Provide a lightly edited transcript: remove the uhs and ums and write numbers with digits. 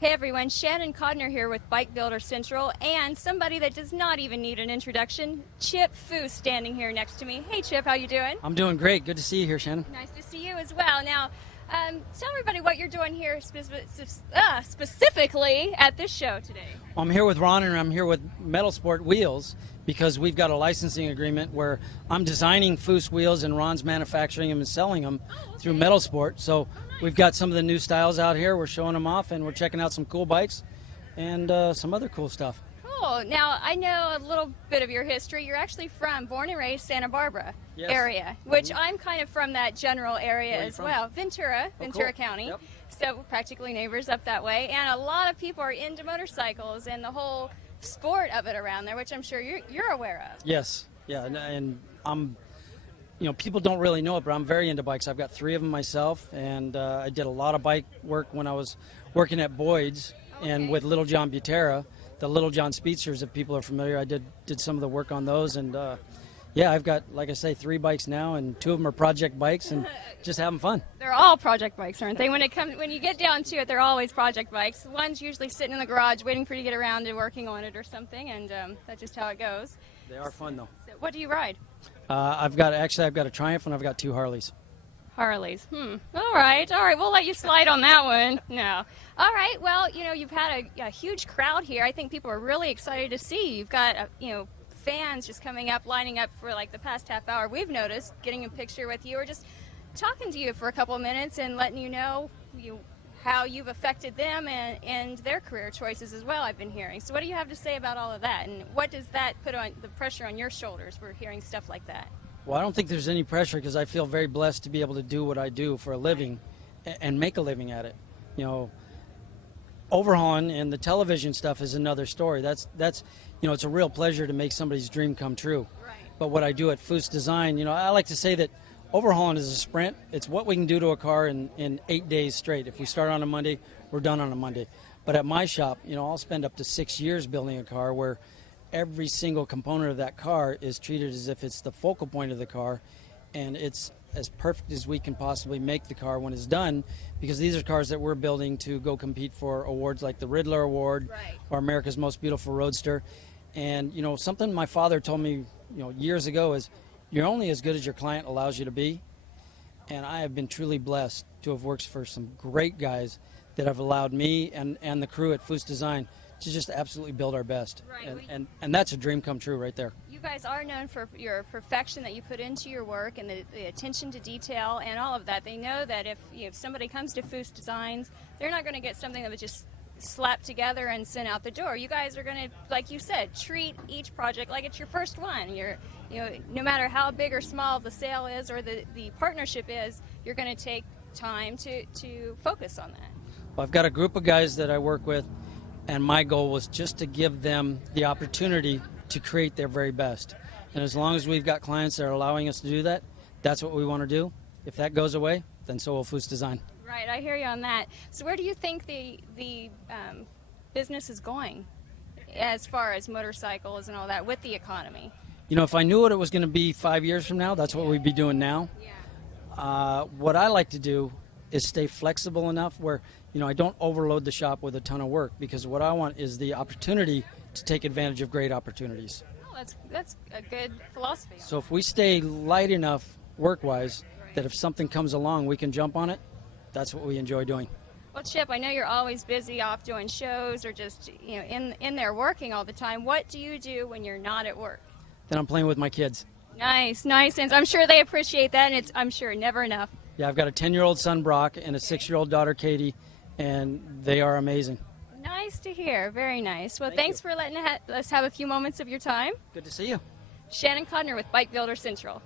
Hey everyone, Shannon Codner here with Bike Builder Central, and somebody that does not even need an introduction, Chip Foose, standing here next to me. Hey Chip, how you doing? I'm doing great. Good to see you here, Shannon. Nice to see you as well. Now, tell everybody what you're doing here specifically at this show today. Well, I'm here with Ron and I'm here with Metalsport wheels because we've got a licensing agreement where I'm designing Foose wheels and Ron's manufacturing them and selling them through Metalsport. So we've got some of the new styles out here. We're showing them off and we're checking out some cool bikes and some other cool stuff. Cool. Now, I know a little bit of your history. You're actually born and raised Santa Barbara area, which I'm kind of from that general area as well. Ventura Cool. County. Yep. So we're practically neighbors up that way. And a lot of people are into motorcycles and the whole sport of it around there, which I'm sure you're aware of. Yes. Yeah. And I'm, people don't really know it, but I'm very into bikes. I've got 3 of them myself, and I did a lot of bike work when I was working at Boyd's and with Little John Butera. The Little John Speedsters, if people are familiar, I did some of the work on those, and yeah, I've got, like I say, 3 bikes now, and 2 of them are project bikes, and just having fun. They're all project bikes, aren't they? When you get down to it, they're always project bikes. One's usually sitting in the garage waiting for you to get around to working on it or something, and that's just how it goes. They are fun, though. So what do you ride? I've got a Triumph, and I've got 2 Harleys. Harleys. All right. We'll let you slide on that one. No. All right. Well, you've had a huge crowd here. I think people are really excited to see you. You've got, fans just coming up, lining up for like the past half hour. We've noticed getting a picture with you or just talking to you for a couple of minutes and letting you know how you've affected them and their career choices as well, I've been hearing. So what do you have to say about all of that? And what does that put on the pressure on your shoulders for hearing stuff like that? Well, I don't think there's any pressure because I feel very blessed to be able to do what I do for a living and make a living at it. Overhauling and the television stuff is another story. That's it's a real pleasure to make somebody's dream come true. Right. But what I do at Foose Design, I like to say that overhauling is a sprint. It's what we can do to a car in 8 days straight. If we start on a Monday, we're done on a Monday. But at my shop, I'll spend up to 6 years building a car where every single component of that car is treated as if it's the focal point of the car, and it's as perfect as we can possibly make the car when it's done, because these are cars that we're building to go compete for awards like the Riddler Award or America's Most Beautiful Roadster. And something my father told me years ago is you're only as good as your client allows you to be, and I have been truly blessed to have worked for some great guys that have allowed me and the crew at Foose Design to just absolutely build our best. Right. And that's a dream come true right there. You guys are known for your perfection that you put into your work and the attention to detail and all of that. They know that if somebody comes to Foose Designs, they're not going to get something that was just slapped together and sent out the door. You guys are going to, like you said, treat each project like it's your first one. No matter how big or small the sale is or the partnership is, you're going to take time to focus on that. Well, I've got a group of guys that I work with, and my goal was just to give them the opportunity to create their very best. And as long as we've got clients that are allowing us to do that, that's what we want to do. If that goes away, then so will Foose Design. Right, I hear you on that. So where do you think the business is going as far as motorcycles and all that with the economy? If I knew what it was going to be 5 years from now, that's what we'd be doing now. Yeah. What I like to do is stay flexible enough where I don't overload the shop with a ton of work, because what I want is the opportunity to take advantage of great opportunities. Oh, that's a good philosophy. So if we stay light enough work-wise that if something comes along, we can jump on it, that's what we enjoy doing. Well, Chip, I know you're always busy off doing shows or just in there working all the time. What do you do when you're not at work? Then I'm playing with my kids. Nice, and I'm sure they appreciate that, and it's, I'm sure, never enough. Yeah, I've got a 10-year-old son, Brock, and a 6-year-old daughter, Katie, and they are amazing. Nice to hear. Very nice. Well, Thank thanks for letting us have a few moments of your time. Good to see you. Shannon Codner with Bike Builder Central.